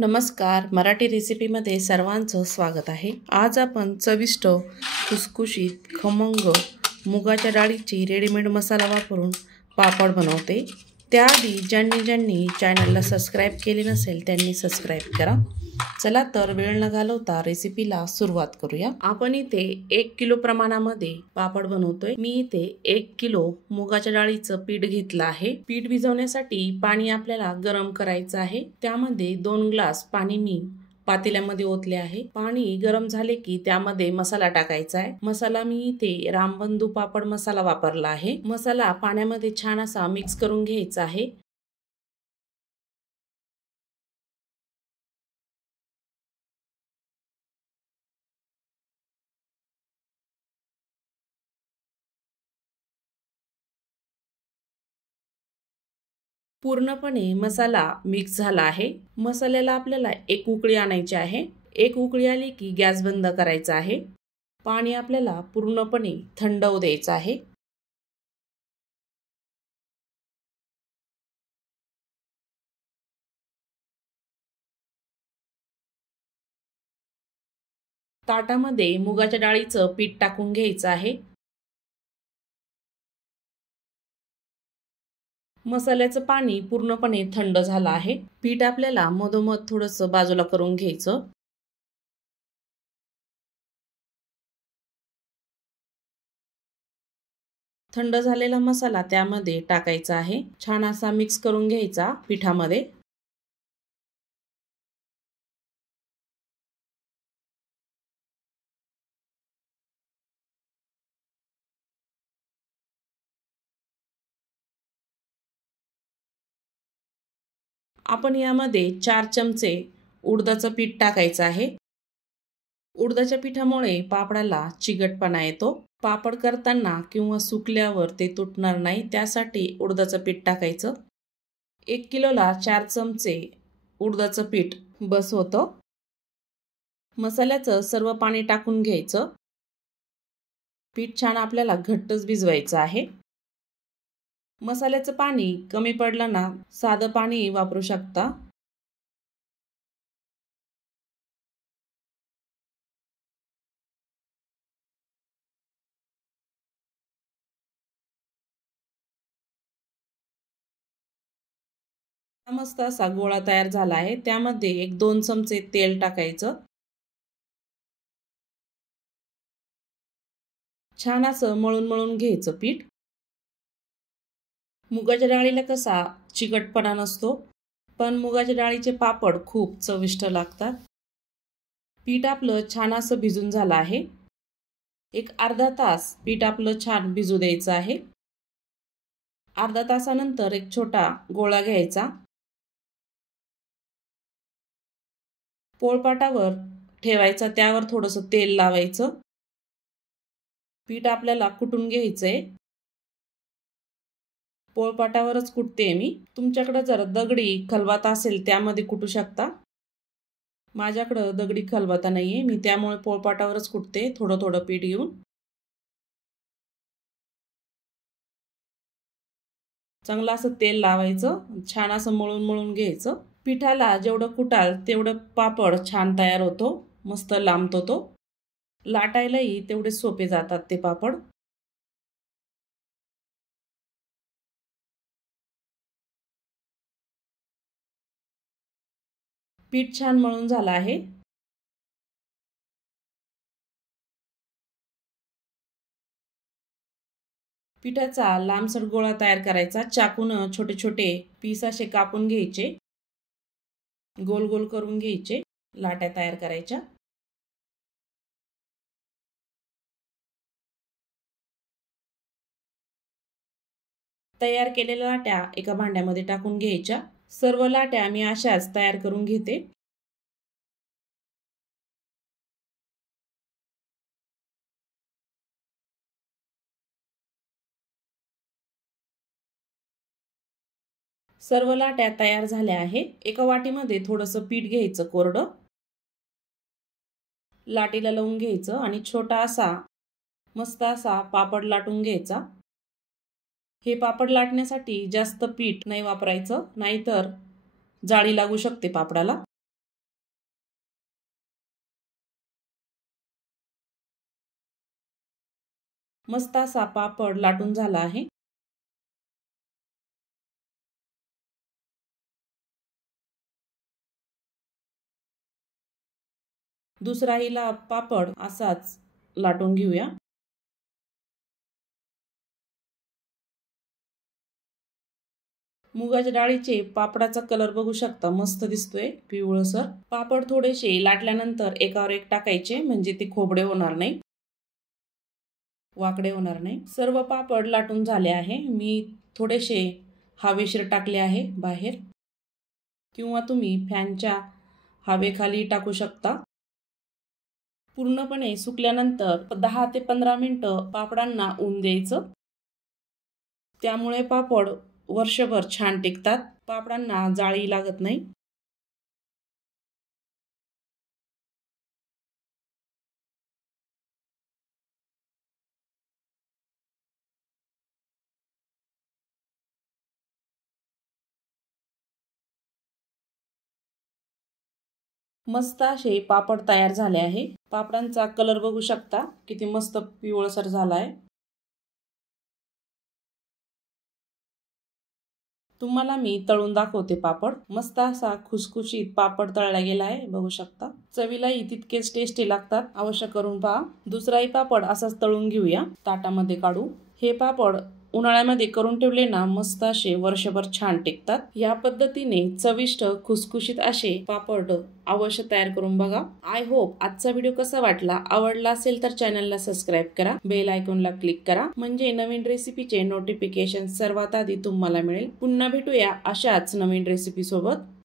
नमस्कार, मराठी रेसिपीमध्ये सर्वांचं स्वागत आहे। आज आपण चविष्ट, खुसखुशीत, खमंग मुगाच्या डाळीची रेडीमेड मसाला वापरून पापड बनवते। त्याआधी ज्यांनी चॅनलला सबस्क्राइब केले नसेल त्यांनी सबस्क्राइब करा। चला तर वेळ न घालवता रेसिपीला सुरुवात करूया। आपण इथे 1 किलो प्रमाणामध्ये पापड बनवतोय। मी इथे 1 किलो मुगाच्या डाळीचं पीठ घेतलं आहे। पीठ भिजवण्यासाठी पाणी आपल्याला गरम करायचं आहे। त्यामध्ये 2 ग्लास पाणी मी पातेल्यामध्ये ओतले आहे। पाणी गरम झाले की त्यामध्ये मसाला टाकायचा आहे। मसाला मी इथे रामबंधू पापड मसाला वापरला आहे। मसाला पाण्यामध्ये छान असा मिक्स करून घ्यायचा आहे। पूर्णपणे मसाला मिक्स झाला आहे। मसाल्याला आपल्याला एक उकळी आणायची आहे। एक उकळी आली की गॅस बंद करायचा आहे। पाणी आपल्याला पूर्णपणे थंड होऊ द्यायचं आहे। ताटामध्ये मुगाच्या डाळीचं पीठ टाकून घ्यायचं आहे। मसाल्याचं पाणी पूर्णपणे थंड झालं आहे। पीठ आपल्याला मधोमध थोडंसं बाजूला करून घ्यायचं। थंड झालेला मसाला त्यामध्ये टाकायचा आहे। छान असा मिक्स करून घ्यायचा पिठामध्ये। आपण यामध्ये 4 चमचे उडदाचं पीठ टाकायचं आहे। उडदाच्या पिठामुळे पापडाला चिकटपणा येतो। पापड करताना किंवा सुकल्यावर ते तुटणार नाही त्यासाठी उडदाचं पीठ टाकायचं। 1 किलोला 4 चमचे उडदाचं पीठ बस होतं। मसाल्याचं सर्व पाणी टाकून घ्यायचं। पीठ छान आपल्याला घट्टच भिजवायचं आहे। मसाल्याचं पाणी कमी पडलं ना साधं पाणी वापरू शकता। मस्त असा गोळा तयार झाला आहे। त्यामध्ये 1-2 चमचे तेल टाकायचं। छान असं मळून घ्यायचं पीठ। मुगाच्या डाळीला कसा चिकटपणा नसतो, पण मुगाच्या डाळीचे पापड खूप चविष्ट लागतात। पीठ आपलं छान असं भिजून झालं आहे। एक अर्धा तास पीठ आपलं छान भिजू द्यायचं आहे। अर्धा तासानंतर एक छोटा गोळा घ्यायचा। पोळपाटावर ठेवायचा, त्यावर थोडंसं तेल लावायचं। पीठ आपल्याला कुटून घ्यायचंय। पोळपाटावरच कुटते मी। तुमच्याकडे जर दगडी खलबत्ता असेल त्यामध्ये कुटू शकता। माझ्याकडे दगडी खलबत्ता नाहीये, मी त्यामुळे पोळपाटावरच कुटते थोडं पीठ घेऊन। चांगलं असं तेल लावायचं, छान असं मळून घ्यायचं। पिठाला जेवढं कुटाल तेवढं पापड छान तयार होतो, मस्त लांबतो तो। लाटायलाही तेवढे सोपे जातात ते पापड। पीठ छान मळून झालं आहे। पिठाचा लांबसर गोळा तयार करायचा। चाकून छोटे छोटे पीस असे कापून घ्यायचे। गोल गोल करून घ्यायचे। लाट्या तयार करायच्या। तयार केलेल्या लाट्या एका भांड्यामध्ये टाकून घ्यायच्या। सर्व लाट्या मी अशाच तयार करून घेते। सर्व लाट्या तयार झाल्या आहे। एका वाटीमध्ये थोडंसं पीठ घ्यायचं कोरडं, लाटीला लावून घ्यायचं आणि छोटा असा मस्त असा पापड लाटून घ्यायचा। हे पापड लाटण्यासाठी जास्त पीठ नाही वापरायचं, नाहीतर जाळी लागू शकते पापडाला। मस्त असा पापड लाटून झाला आहे। दुसराही पापड असाच लाटून घेऊया। मुगाच्या डाळीचे पापडाचा कलर बघू शकता, मस्त दिसतोय पिवळसर। पापड थोडेसे लाटल्यानंतर एकावर एक टाकायचे म्हणजे ते खोबडे होणार नाही, वाकडे होणार नाही। सर्व पापड लाटून झाले आहे। मी थोडेसे हवेशीर टाकले आहे बाहेर, किंवा तुम्ही फॅनच्या हवेखाली टाकू शकता। पूर्णपणे सुकल्यानंतर 10 ते 15 मिनिटं पापडांना ऊन द्यायचं, त्यामुळे पापड वर्षभर छान टिकतात, पापडांना जाळी लागत नाही। मस्त असे पापड तयार झाले आहे। पापडांचा कलर बघू शकता, किती मस्त पिवळसर झालाय। तुम्हाला मी तळून दाखवते पापड। मस्त असा खुसखुशीत पापड तळला गेला आहे, बघू शकता। चवीलाही तितकेच टेस्टी लागतात, अवश्य करून पहा। दुसराही पापड असाच तळून घेऊया, ताटामध्ये काढू। हे पापड उन्हाळ्यामध्ये करून ठेवले ना, मस्त असे वर्षभर छान टिकतात। या पद्धतीने चविष्ट खुसखुशीत असे पापड अवश्य तयार करून बघा। आय होप आजचा व्हिडिओ कसा वाटला, आवडला असेल तर चॅनलला सबस्क्राईब करा, बेल आयकॉनला क्लिक करा, म्हणजे नवीन रेसिपीचे नोटिफिकेशन सर्वात आधी तुम्हाला मिळेल। पुन्हा भेटूया अशाच नवीन रेसिपी सोबत।